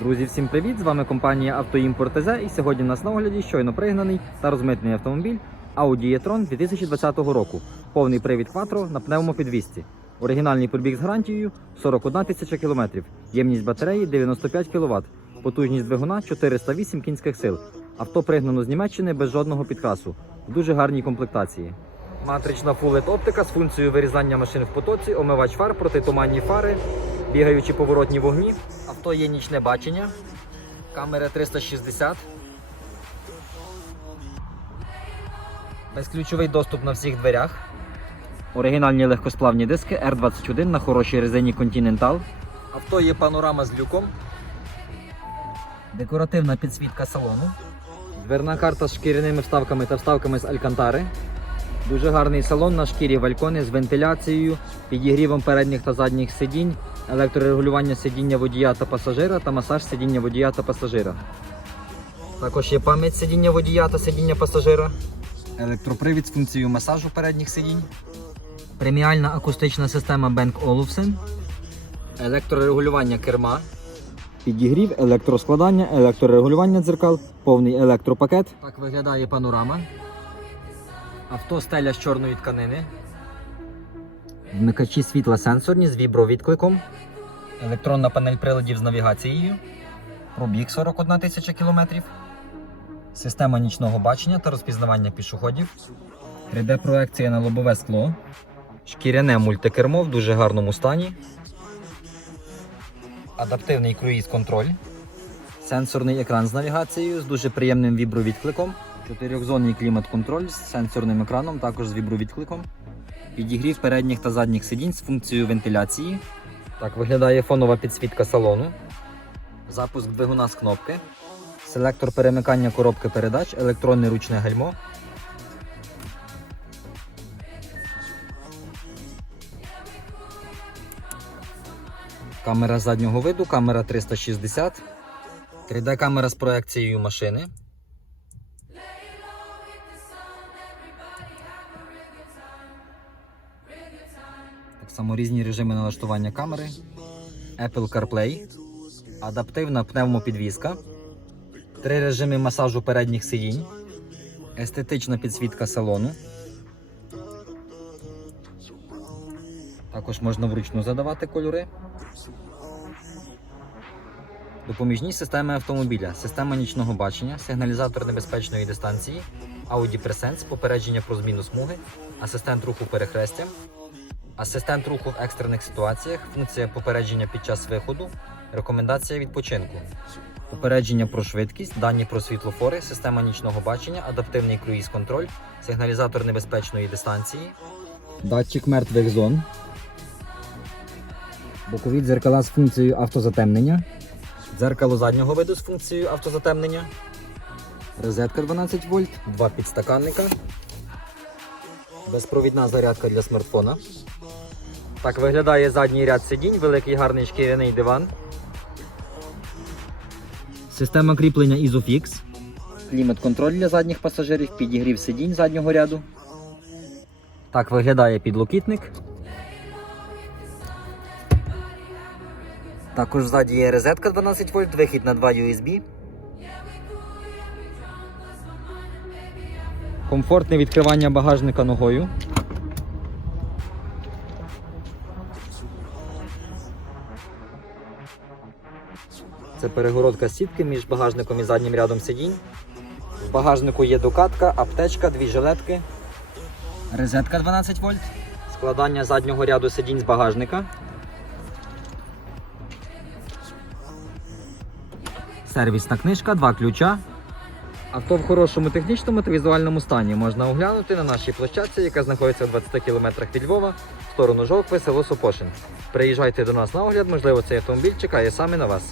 Друзі, всім привіт! З вами компанія Автоімпорт ТЗ і сьогодні у нас на огляді щойно пригнаний та розмитний автомобіль Audi e-tron 2020 року. Повний привід Quattro на пневмопідвісці. Оригінальний пробіг з гарантією 41 тисяча кілометрів. Ємність батареї 95 кВт. Потужність двигуна 408 кінських сил. Авто пригнано з Німеччини без жодного підкрасу. В дуже гарній комплектації. Матрична фулет оптика з функцією вирізання машин в потоці, омивач фар, протитуманні фари, бігаючі поворотні вогні. Авто є нічне бачення, камера 360. Безключовий доступ на всіх дверях. Оригінальні легкосплавні диски R21 на хорошій резині Continental. Авто є панорама з люком. Декоративна підсвітка салону. Дверна карта з шкіряними вставками та вставками з алькантари. Дуже гарний салон на шкірі валькони з вентиляцією, підігрівом передніх та задніх сидінь, електрорегулювання сидіння водія та пасажира та масаж сидіння водія та пасажира. Також є пам'ять сидіння водія та сидіння пасажира. Електропривід з функцією масажу передніх сидінь. Преміальна акустична система Bang Olufsen. Електрорегулювання керма. Підігрів, електроскладання, електрорегулювання дзеркал, повний електропакет. Так виглядає панорама. Авто стеля з чорної тканини. Вмикачі світла сенсорні з вібровідкликом. Електронна панель приладів з навігацією. Пробіг 41 тисяча кілометрів. Система нічного бачення та розпізнавання пішоходів. 3D-проекція на лобове скло. Шкіряне мультикермо в дуже гарному стані. Адаптивний круїз-контроль. Сенсорний екран з навігацією з дуже приємним вібровідкликом. Чотирьохзонний клімат-контроль з сенсорним екраном, також з вібровідкликом. Підігрів передніх та задніх сидінь з функцією вентиляції. Так виглядає фонова підсвітка салону. Запуск двигуна з кнопки. Селектор перемикання коробки передач, електронне ручне гальмо. Камера заднього виду, камера 360. 3D-камера з проекцією машини. Так само різні режими налаштування камери. Apple CarPlay. Адаптивна пневмопідвізка. Три режими масажу передніх сидінь. Естетична підсвітка салону. Також можна вручну задавати кольори. Допоміжні системи автомобіля, система нічного бачення, сигналізатор небезпечної дистанції, Audi Presense, попередження про зміну смуги, асистент руху перехрестя, асистент руху в екстрених ситуаціях, функція попередження під час виходу, рекомендація відпочинку, попередження про швидкість, дані про світлофори, система нічного бачення, адаптивний круїз-контроль, сигналізатор небезпечної дистанції, датчик мертвих зон, бокові дзеркала з функцією автозатемнення. Дзеркало заднього виду з функцією автозатемнення. Розетка 12 вольт, два підстаканника. Безпровідна зарядка для смартфона. Так виглядає задній ряд сидінь, великий гарний шкіряний диван. Система кріплення Isofix. Клімат-контроль для задніх пасажирів, підігрів сидінь заднього ряду. Так виглядає підлокітник. Також ззаді є розетка 12 вольт, вихід на 2 USB. Комфортне відкривання багажника ногою. Це перегородка сітки між багажником і заднім рядом сидінь. В багажнику є докатка, аптечка, дві жилетки. Розетка 12 вольт. Складання заднього ряду сидінь з багажника. Сервісна книжка, два ключа. Авто в хорошому технічному та візуальному стані можна оглянути на нашій площадці, яка знаходиться в 20 км від Львова, в сторону Жовкви, село Сопошин. Приїжджайте до нас на огляд, можливо, цей автомобіль чекає саме на вас.